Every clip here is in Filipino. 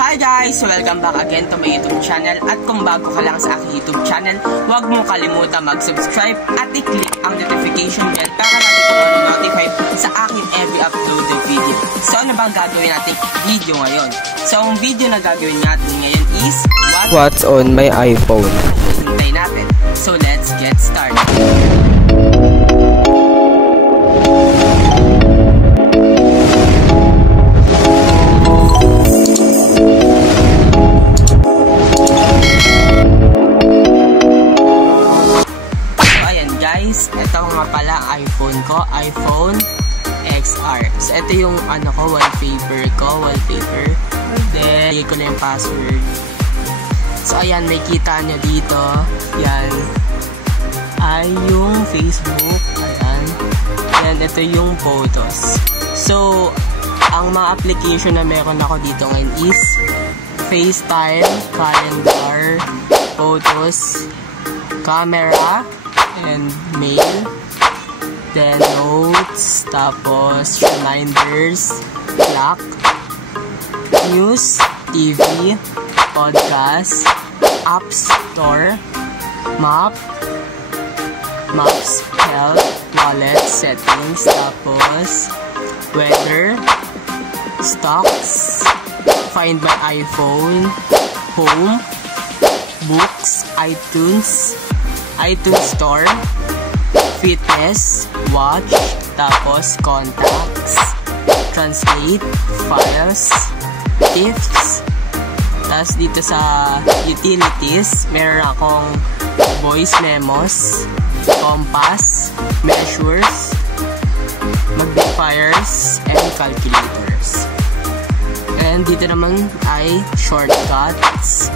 Hi guys! Welcome back again to my YouTube channel. At kung bago ka lang sa aking YouTube channel, huwag mong kalimutan mag-subscribe at i-click ang notification bell para lagi kang notify sa aking every uploaded video. So ano bang gagawin natin video ngayon? So ang video na gagawin natin ngayon is What's on my iPhone? Hintay natin. So let's get started. Ito nga pala iPhone ko, iPhone XR. So ito yung wallpaper ko, Then, hindi ko na yung password. So ayan, may kita nyo dito. Yan. Ay yung Facebook. Ayan. Yan, ito yung photos. So, ang mga application na meron ako dito ngayon is FaceTime, Calendar, Photos, Camera, and Mail, then Notes, tapos Reminders, Clock, News, TV, Podcast, App Store, Maps, Health, Wallet, Settings, tapos Weather, Stocks, Find My iPhone, Home, Books, iTunes Store, Fitness, Watch, tapos Contacts, Translate, Files, Tips. Tapos dito sa Utilities, meron akong Voice Memos, Compass, Measures, Magnifiers, and Calculators. And dito naman ay Shortcuts,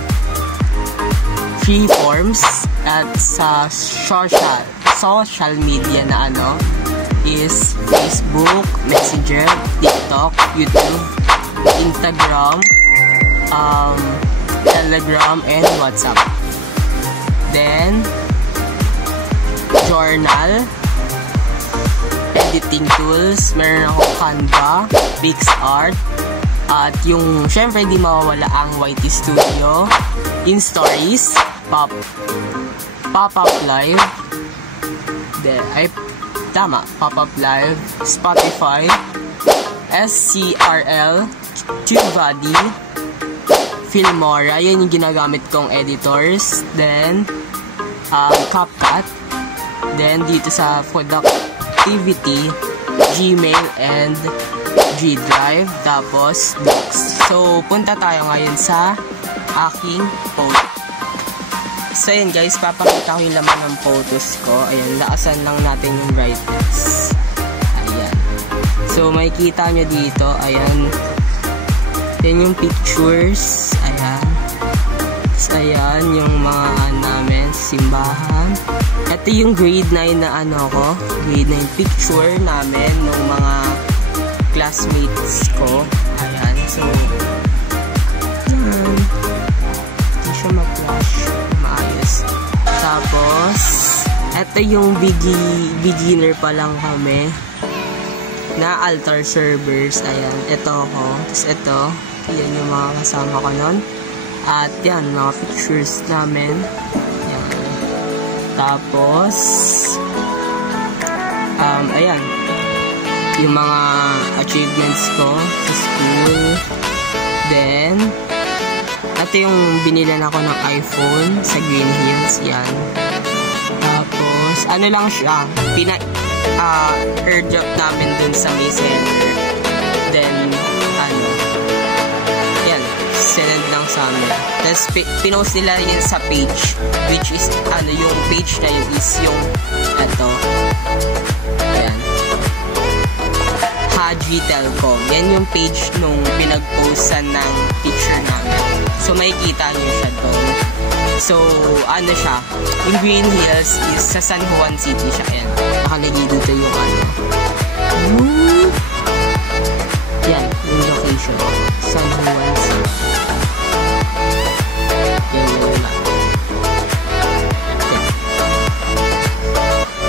Freeforms, at sa social media na is Facebook, Messenger, TikTok, YouTube, Instagram, Telegram, and WhatsApp. Then, Journal, Editing Tools, meron ako Canva, PixArt, at yung syempre di mawawala ang YT Studio, InStories, Pop-up Live, Pop-up Live, Spotify, SCRL, TubeBuddy, Filmora, yan yung ginagamit kong editors, then CapCut, then dito sa productivity, Gmail and G Drive, tapos Docs. So, punta tayo ngayon sa aking photo. So yun guys, papakita ko yung laman ng photos ko. Ayan, lakasan lang natin yung brightness. Ayan. So makikita nyo dito, ayan. Yan yung pictures. Ayan. So ayan, yung mga namin, simbahan. Ito yung grade 9 na grade 9 picture namin ng mga classmates ko. Ayan, so ayan. Hindi siya ma-flash. Tapos, ito yung beginner pa lang kami na altar servers. Ayan, ito ako. Tapos ito, yan yung mga kasama ko nun. At yan, mga pictures namin. Yan. Tapos, ayan, yung mga achievements ko sa school. Then, ito yung binilan ako ng iPhone sa Green Hills, yan. Tapos, lang siya, airdrop namin dun sa may seller. Then, yan, send lang sa amin. Tapos, pinost nila yun sa page, which is, yung page na yun is yung, ayan, Haji Telcom. Yan yung page nung pinag-postan ng picture namin. So, makikita nyo siya doon. So, siya, yung Green Hills is sa San Juan City siya. Ayan, nakalagay dito yung yan, yung location. San Juan City. Yan.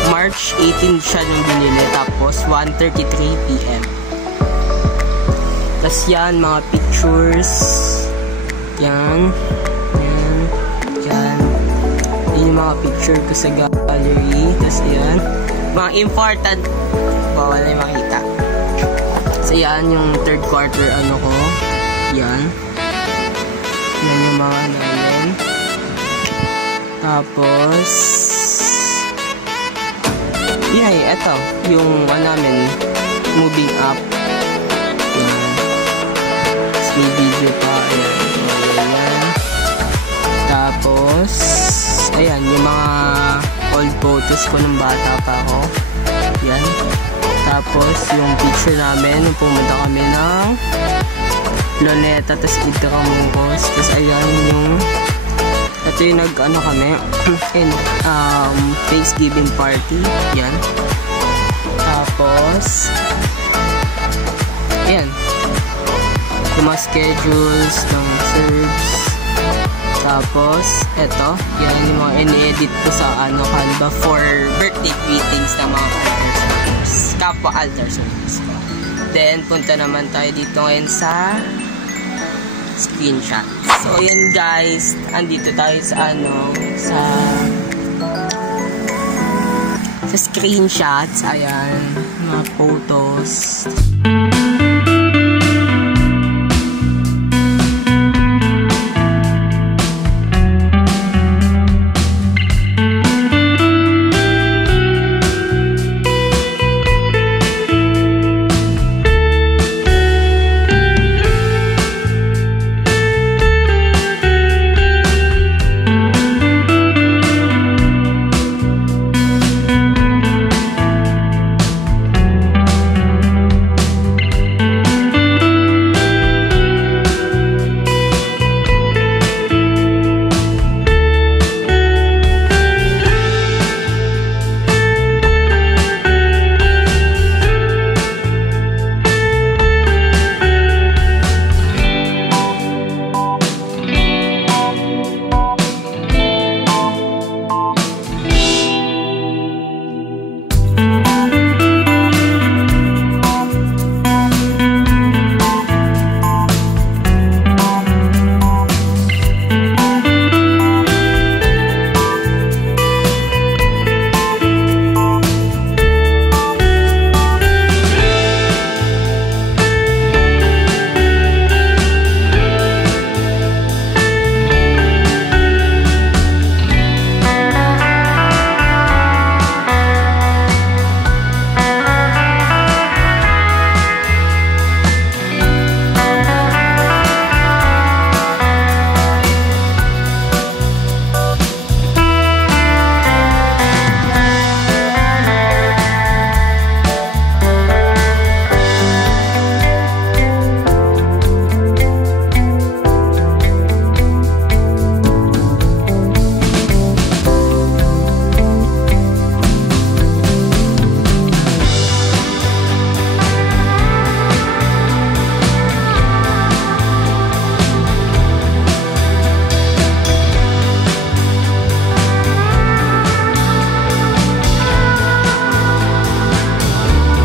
March 18 siya nung binili. Tapos, 1:33 PM. Tapos yan, mga pictures. Yan. Yan. Yan. Yan yung mga picture ko sa gallery. Tapos yan. Mga important. Bawal na yung makita. So yan yung third quarter ano ko. Yan. Yan yung mga namin. Tapos yan, eto. Yung namin moving up. Yan. Tapos may video pa. Ayan. Ayan. Tapos ayan, yung mga old photos ko nung bata pa ako. Yan. Tapos yung picture namin nung pumunta kami ng Luneta, tapos Intramuros. Tapos ayan yung ito yung nag-ano kami in Thanksgiving party. Yan. Tapos ayan yung mga schedules ng serves. Tapos eto, yan yung mga ini-edit ko sa Canva for birthday greetings ng mga altar servers, kapwa altar servers. Then punta naman tayo dito ngayon sa screenshot. So ayan guys, andito tayo sa sa screenshots. Ayan, mga photos.